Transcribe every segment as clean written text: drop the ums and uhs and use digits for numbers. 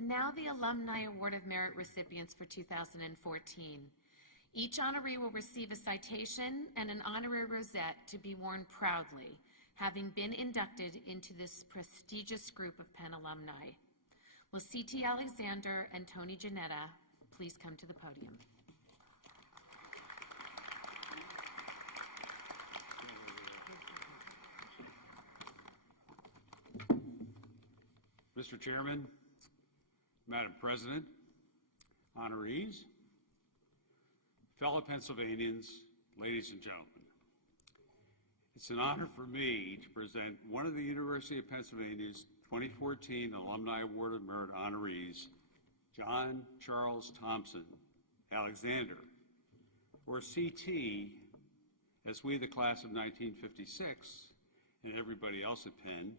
And now the Alumni Award of Merit recipients for 2014. Each honoree will receive a citation and an honorary rosette to be worn proudly, having been inducted into this prestigious group of Penn alumni. Will C.T. Alexander and Tony Janetta please come to the podium? Mr. Chairman, Madam President, honorees, fellow Pennsylvanians, ladies and gentlemen. It's an honor for me to present one of the University of Pennsylvania's 2014 Alumni Award of Merit honorees, John Charles Thompson Alexander, or CT, as we, the class of 1956, and everybody else at Penn,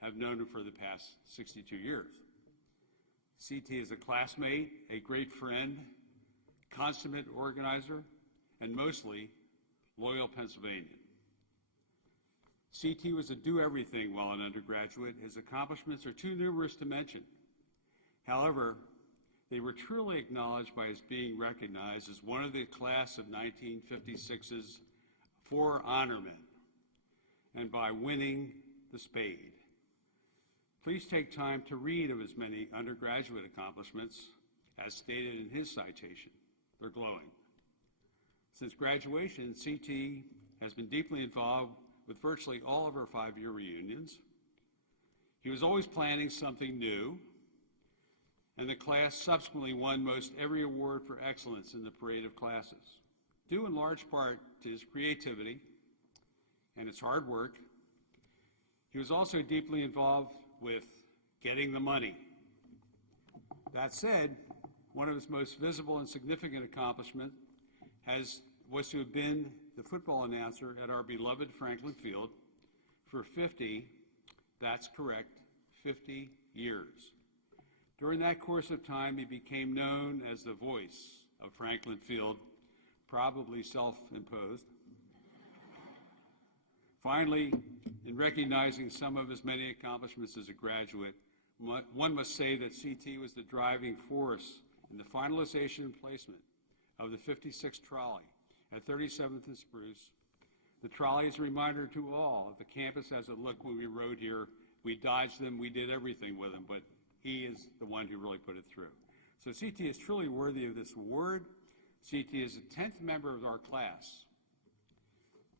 have known him for the past 62 years. CT is a classmate, a great friend, consummate organizer, and mostly loyal Pennsylvanian. CT was a do-everything while an undergraduate. His accomplishments are too numerous to mention. However, they were truly acknowledged by his being recognized as one of the class of 1956's 4 honormen, and by winning the Spade. Please take time to read of his many undergraduate accomplishments, as stated in his citation. They're glowing. Since graduation, CT has been deeply involved with virtually all of our 5-year reunions. He was always planning something new, and the class subsequently won most every award for excellence in the parade of classes, due in large part to his creativity and his hard work. He was also deeply involved with getting the money. That said, one of his most visible and significant accomplishments was to have been the football announcer at our beloved Franklin Field for 50, that's correct, 50 years. During that course of time, he became known as the voice of Franklin Field, probably self-imposed. Finally, in recognizing some of his many accomplishments as a graduate, one must say that CT was the driving force in the finalization and placement of the 56 trolley at 37th and Spruce. The trolley is a reminder to all of the campus as it looked when we rode here. We dodged them, we did everything with them, but he is the one who really put it through. So CT is truly worthy of this award. CT is the 10th member of our class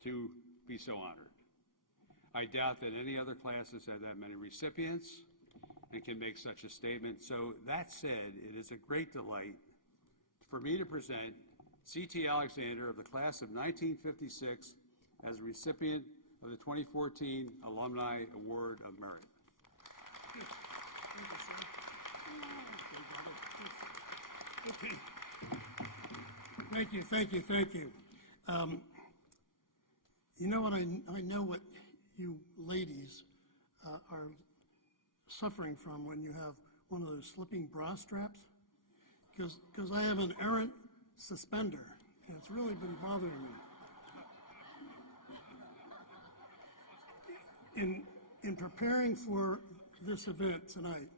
to be so honored. I doubt that any other class has had that many recipients and can make such a statement. So that said, it is a great delight for me to present C.T. Alexander of the class of 1956 as a recipient of the 2014 Alumni Award of Merit. Okay. Thank you, thank you, thank you. You know what, I know what you ladies are suffering from when you have one of those slipping bra straps, because I have an errant suspender, and it's really been bothering me. In preparing for this event tonight,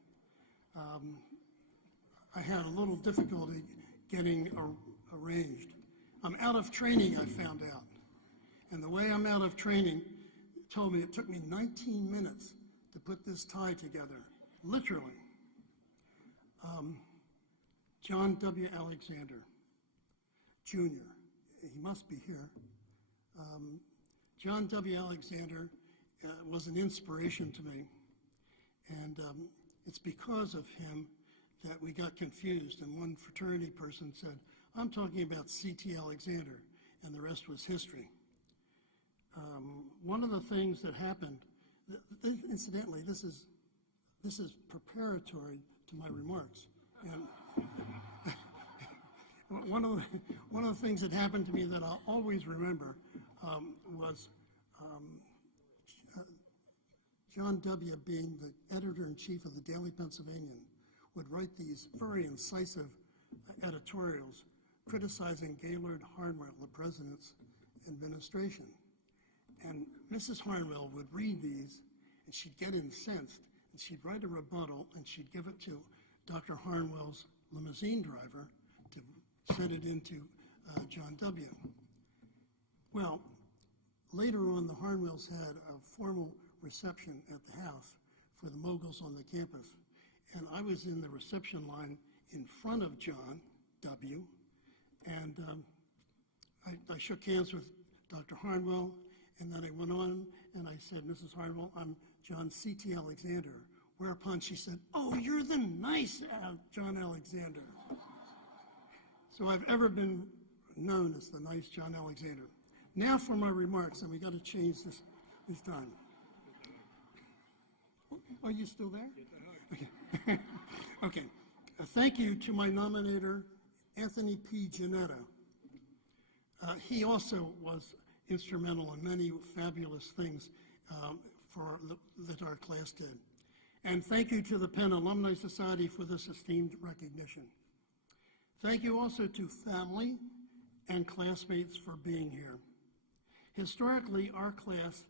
I had a little difficulty getting arranged. I'm out of training, I found out. And the way I'm out of training told me it took me 19 minutes to put this tie together, literally. John W. Alexander, Jr., he must be here. John W. Alexander was an inspiration to me, and it's because of him that we got confused, and one fraternity person said, I'm talking about C.T. Alexander, and the rest was history. One of the things that happened, incidentally, this is preparatory to my remarks. And one of the things that happened to me that I'll always remember was John W. being the editor-in-chief of the Daily Pennsylvanian would write these very incisive editorials criticizing Gaylord Harnwell, the president's administration. And Mrs. Harnwell would read these, and she'd get incensed, and she'd write a rebuttal, and she'd give it to Dr. Harnwell's limousine driver to set it into John W. Well, later on, the Harnwells had a formal reception at the house for the moguls on the campus. And I was in the reception line in front of John W. And I shook hands with Dr. Harnwell, and then I went on and I said, Mrs. Harnwell, I'm John C.T. Alexander. Whereupon she said, oh, you're the nice John Alexander. So I've ever been known as the nice John Alexander. Now for my remarks, and we got to change this time. Are you still there? Okay. Okay. Thank you to my nominator, Anthony P. Giannetta. He also was instrumental in many fabulous things that our class did. And thank you to the Penn Alumni Society for this esteemed recognition. Thank you also to family and classmates for being here. Historically, our class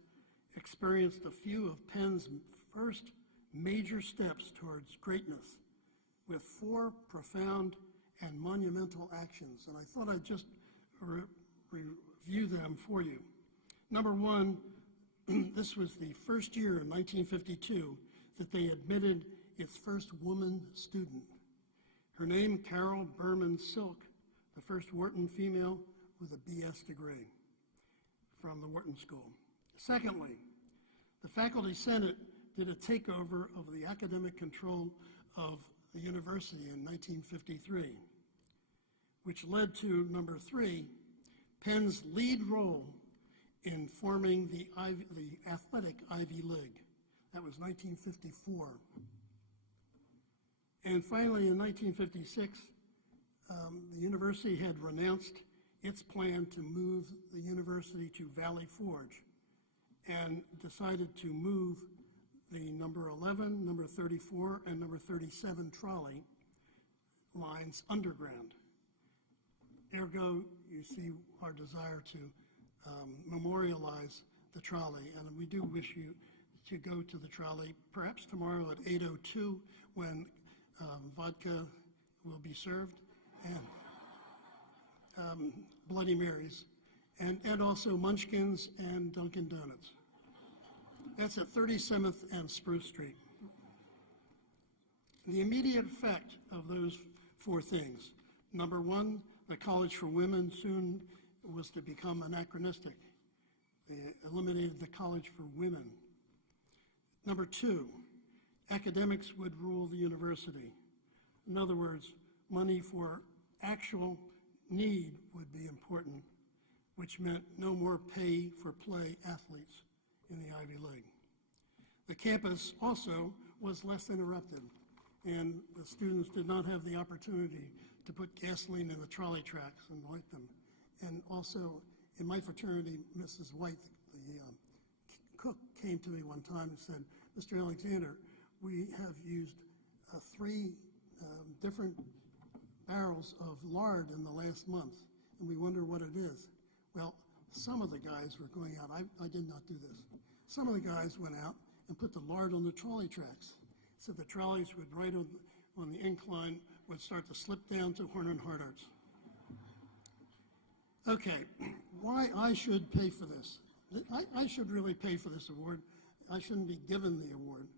experienced a few of Penn's first major steps towards greatness with 4 profound and monumental actions. And I thought I'd just review them for you. Number 1, this was the first year in 1952 that they admitted its first woman student. Her name, Carol Berman Silk, the first Wharton female with a BS degree from the Wharton School. Secondly, the Faculty Senate did a takeover of the academic control of the university in 1953, which led to, number 3, Penn's lead role in forming the athletic Ivy League. That was 1954. And finally, in 1956, the university had renounced its plan to move the university to Valley Forge and decided to move the number 11, number 34, and number 37 trolley lines underground. Ergo, you see our desire to memorialize the trolley, and we do wish you to go to the trolley, perhaps tomorrow at 8:02 when vodka will be served, and Bloody Marys, and also Munchkins and Dunkin' Donuts. That's at 37th and Spruce Street. The immediate effect of those 4 things. Number 1, the College for Women soon was to become anachronistic. They eliminated the College for Women. Number 2, academics would rule the university. In other words, money for actual need would be important, which meant no more pay-for-play athletes in the Ivy League. The campus also was less interrupted, and the students did not have the opportunity to put gasoline in the trolley tracks and light them. And also, in my fraternity, Mrs. White, the cook, came to me one time and said, Mr. Alexander, we have used 3 different barrels of lard in the last month, and we wonder what it is. Well, some of the guys were going out. I did not do this. Some of the guys went out and put the lard on the trolley tracks. So the trolleys would, right on the incline, would start to slip down to Horn and Hardarts. Okay, why I should pay for this? I should really pay for this award. I shouldn't be given the award.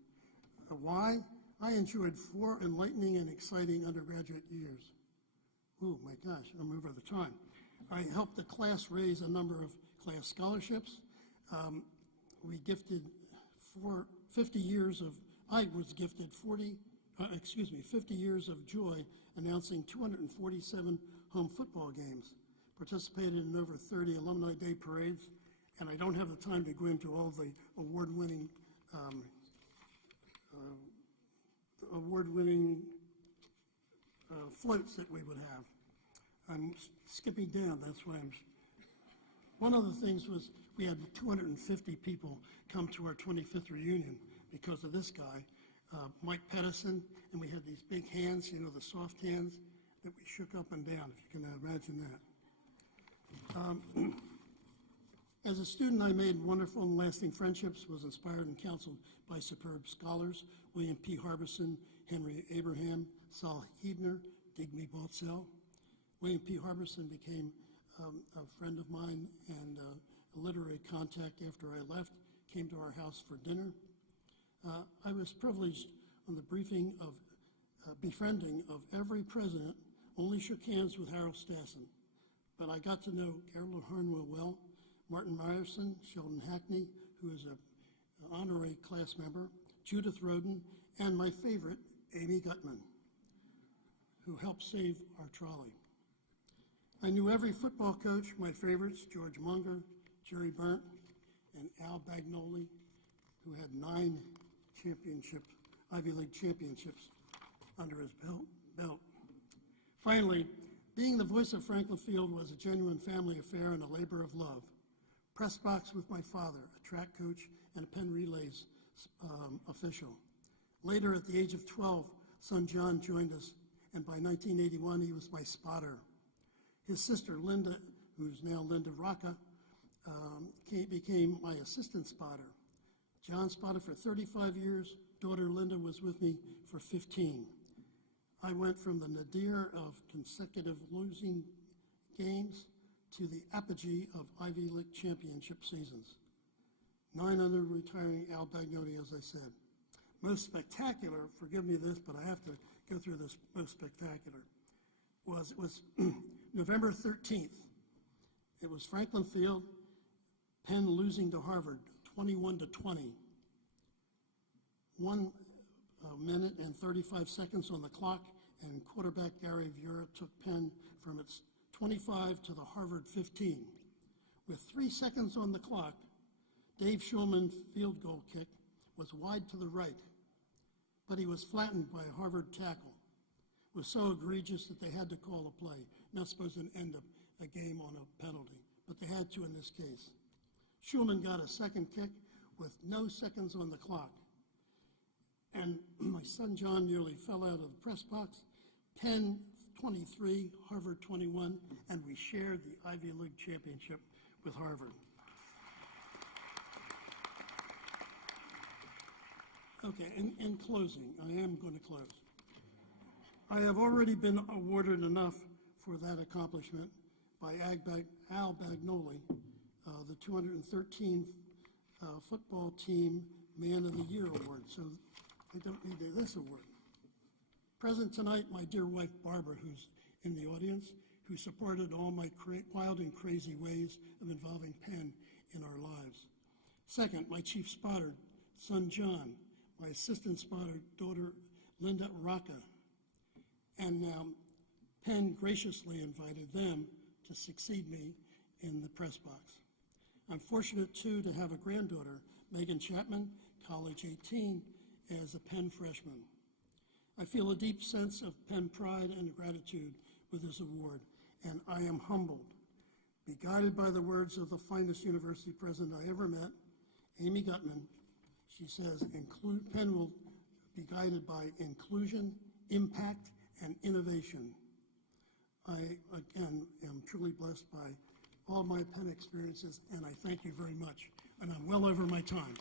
Why? I enjoyed 4 enlightening and exciting undergraduate years. Oh my gosh, I'm over the time. I helped the class raise a number of class scholarships. We gifted 50 years of, I was gifted 50 years of joy announcing 247 home football games, participated in over 30 Alumni Day parades, and I don't have the time to go into all the award-winning floats that we would have. I'm skipping down, that's why one of the things was we had 250 people come to our 25th reunion because of this guy, Mike Pedersen, and we had these big hands, you know, the soft hands that we shook up and down, if you can imagine that. As a student, I made wonderful and lasting friendships, was inspired and counseled by superb scholars, William P. Harbison, Henry Abraham, Saul Hebner, Digby Baltzell. William P. Harbison became a friend of mine and a literary contact after I left, came to our house for dinner. I was privileged on the befriending of every president, only shook hands with Harold Stassen. But I got to know Gaylord Harnwell well, Martin Ryerson, Sheldon Hackney, who is an honorary class member, Judith Roden, and my favorite, Amy Gutman, who helped save our trolley. I knew every football coach, my favorites, George Munger, Jerry Burnt, and Al Bagnoli, who had 9 Ivy League championships under his belt. Finally, being the voice of Franklin Field was a genuine family affair and a labor of love. Press box with my father, a track coach and a Penn Relays official. Later, at the age of 12, son John joined us, and by 1981, he was my spotter. His sister, Linda, who's now Linda Rocca, became my assistant spotter. John spotted for 35 years. Daughter Linda was with me for 15. I went from the nadir of consecutive losing games to the apogee of Ivy League championship seasons. 9 under retiring Al Bagnoli, as I said. Most spectacular, forgive me this, but I have to go through this most spectacular, was November 13th. It was Franklin Field, Penn losing to Harvard, 21-20. 1 minute and 35 seconds on the clock, and quarterback Gary Viera took Penn from its 25 to the Harvard 15. With 3 seconds on the clock, Dave Schulman's field goal kick was wide to the right, but he was flattened by a Harvard tackle. It was so egregious that they had to call a play. Not supposed to end up a game on a penalty, but they had to in this case. Schulman got a second kick with no seconds on the clock. And my son John nearly fell out of the press box. Penn 23, Harvard 21, and we shared the Ivy League championship with Harvard. Okay, in closing, I am going to close. I have already been awarded enough for that accomplishment by Al Bagnoli, the 213th football team Man of the Year award, so I don't need this award. Present tonight, my dear wife Barbara, who's in the audience, who supported all my wild and crazy ways of involving Penn in our lives. Second, my chief spotter, son John, my assistant spotter, daughter Linda Rocca, and Penn graciously invited them to succeed me in the press box. I'm fortunate, too, to have a granddaughter, Megan Chapman, college 18, as a Penn freshman. I feel a deep sense of Penn pride and gratitude with this award, and I am humbled. Be guided by the words of the finest university president I ever met, Amy Gutman. She says, Penn will be guided by inclusion, impact, and innovation. I, again, am truly blessed by all my Penn experiences, and I thank you very much. And I'm well over my time.